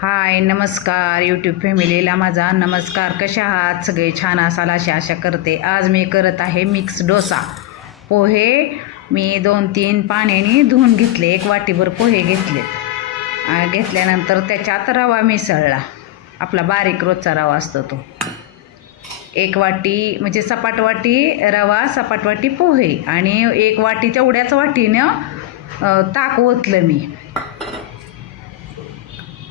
हाय नमस्कार यूट्यूब फॅमिलीला माझा नमस्कार. कशा आहात? सगळे छान असाल अशी आशा करते. आज मी करत आहे मिक्स डोसा. पोहे मी दोन तीन पाण्याने धुवून घेतले. एक वाटीभर पोहे घेतले. घेतल्यानंतर त्याच्यात रवा मिसळला. आपला बारीक रोजचा रवा असतो तो. एक वाटी म्हणजे सपाट वाटी रवा सपाट वाटी पोहे. आणि एक वाटी तेवढ्याच वाटीनं ताक ओतलं मी.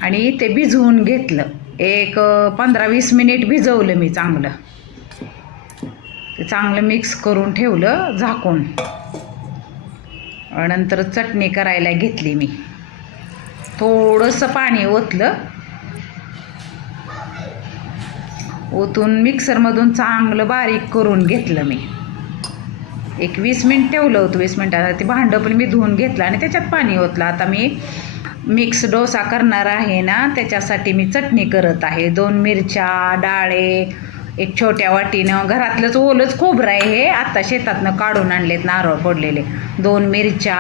आणि ते भिजवून घेतलं. एक पंधरा वीस मिनिट भिजवलं मी चांगलं. ते चांगलं मिक्स करून ठेवलं झाकून. नंतर चटणी करायला घेतली मी. थोडंसं पाणी ओतलं. ओतून मिक्सरमधून चांगलं बारीक करून घेतलं मी. एक वीस मिनिट ठेवलं होतं वीस मिनिटात. ते भांडं पण मी धुवून घेतलं आणि त्याच्यात पाणी ओतलं. आता मी मिक्स डोसा करणार आहे ना त्याच्यासाठी मी चटणी करत आहे. दोन मिरच्या डाळे एक छोट्या वाटीनं. घरातलंच ओलंच खोबरं आहे हे. आत्ता शेतातनं काढून आणलेत नारळ पडलेले दोन मिरच्या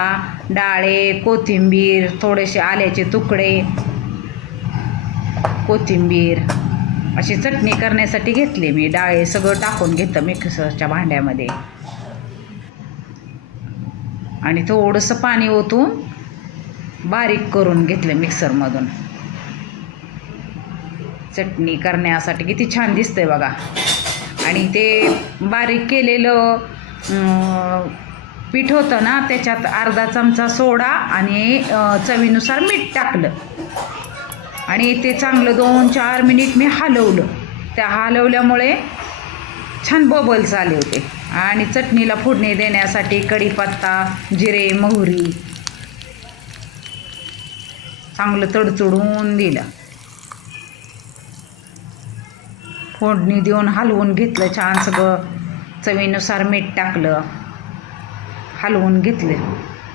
डाळे कोथिंबीर थोडेसे आल्याचे तुकडे कोथिंबीर अशी चटणी करण्यासाठी घेतली मी. डाळे सगळं टाकून घेतं मिक्सरच्या भांड्यामध्ये. आणि थोडंसं पाणी ओतून बारीक करून घेतलं मिक्सरमधून. चटणी करण्यासाठी किती छान दिसतंय बघा. आणि ते बारीक केलेलं पीठ होतं ना त्याच्यात अर्धा चमचा सोडा आणि चवीनुसार मीठ टाकलं. आणि ते चांगलं दोन चार मिनिट मी हलवलं. त्या हलवल्यामुळे छान बबल्स आले होते. आणि चटणीला फोडणी देण्यासाठी कढीपत्ता जिरे मोहरी चांगलं तडचडून दिलं. फोडणी देऊन हलवून घेतलं छान सगळं. चवीनुसार मीठ टाकलं. हलवून घेतलं.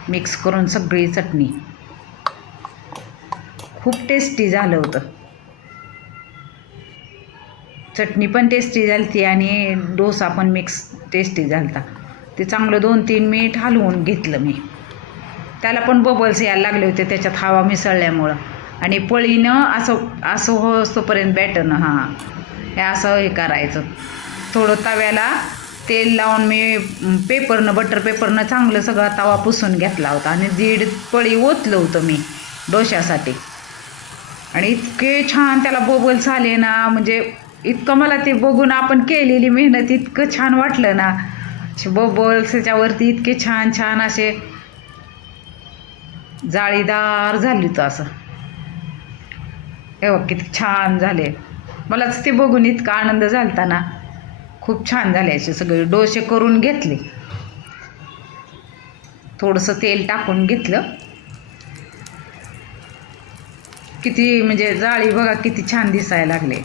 मिक्स करून सगळी चटणी. खूप टेस्टी झालं होतं. चटणी पण टेस्टी झाली ती आणि डोसा पण मिक्स टेस्टी झालता. ते चांगलं दोन तीन मिनिट हलवून घेतलं मी. त्याला पण बबल्स यायला लागले होते त्याच्यात हवा मिसळल्यामुळं. आणि पळीनं असं असं हो असतोपर्यंत बॅटरनं हां. हे असं हे करायचं. थोडं तव्याला तेल लावून मी पेपरनं बटर पेपरनं चांगलं सगळा तवा पुसून घेतला होता. आणि दीड पळी ओतलं होतं मी डोश्यासाठी. आणि इतके छान त्याला बबल्स आले ना म्हणजे इतकं मला ते बघून आपण केलेली मेहनत इतकं छान वाटलं ना. असे बबल्स त्याच्यावरती इतके छान छान असे जाळीदार झाली होतं असं. एव किती छान झाले. मलाच ते बघून इतका आनंद झालता ना खूप छान झाले असे सगळे डोसे करून घेतले. थोडंसं तेल टाकून घेतलं. किती म्हणजे जाळी बघा किती छान दिसायला लागले.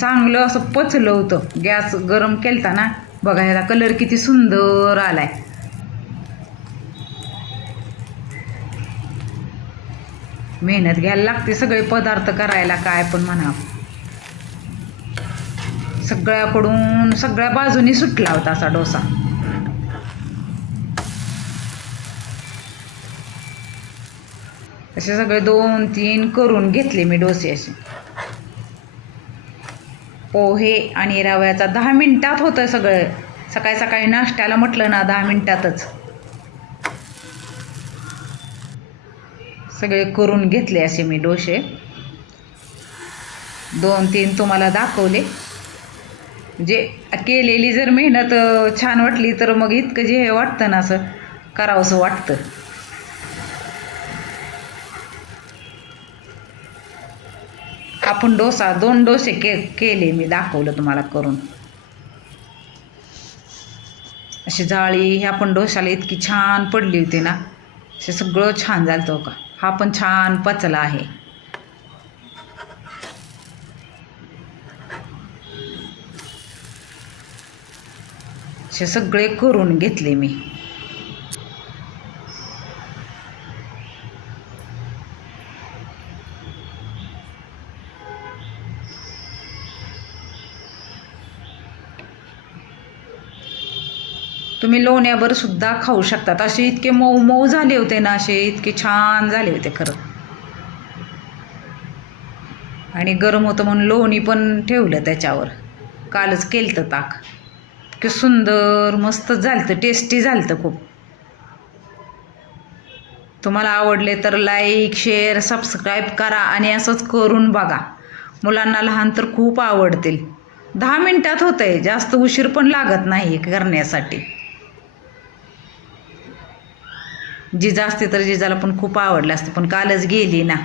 चांगलं असं पचलं होतं. गॅस गरम केलता ना. बघा ह्याचा कलर किती सुंदर आलाय. मेहनत घ्यायला लागते सगळे पदार्थ करायला काय पण म्हणा. सगळ्याकडून सगळ्या बाजूनी सुटला होता असा डोसा. असे सगळे दोन तीन करून घेतले मी डोसे असे. पोहे आणि रव्याचा दहा मिनटात होतं सगळं. सकाळी सकाळी नाश्त्याला म्हटलं ना दहा मिनटातच. सगळे करून घेतले असे मी डोसे. दोन तीन तुम्हाला दाखवले. जे केलेली जर मेहनत छान वाटली तर मग इतकं जे हे वाटतं ना असं करावंसं वाटतं. आपण डोसा दोन डोसे के केले मी दाखवलं तुम्हाला करून. अशी जाळी ह्या पण डोशाला इतकी छान पडली होती ना असे सगळं छान झालं हो का? हा पण छान पचला आहे. असे सगळे करून घेतले मी. तुम्ही लोण्यावर सुद्धा खाऊ शकतात. असे इतके मऊ मऊ झाले होते ना असे इतके छान झाले होते खरं. आणि गरम होतं म्हणून लोणी पण ठेवलं त्याच्यावर. कालच केलं ताक. इतकं सुंदर मस्त झालं टेस्टी झालं खूप. तुम्हाला आवडले तर लाईक शेअर सबस्क्राईब करा आणि असंच करून बघा. मुलांना लहान तर खूप आवडतील. दहा मिनटात होतं आहे जास्त उशीर पण लागत नाही करण्यासाठी. जिजा असते तर जिजाला पण खूप आवडलं असतं पण कालच गेली ना.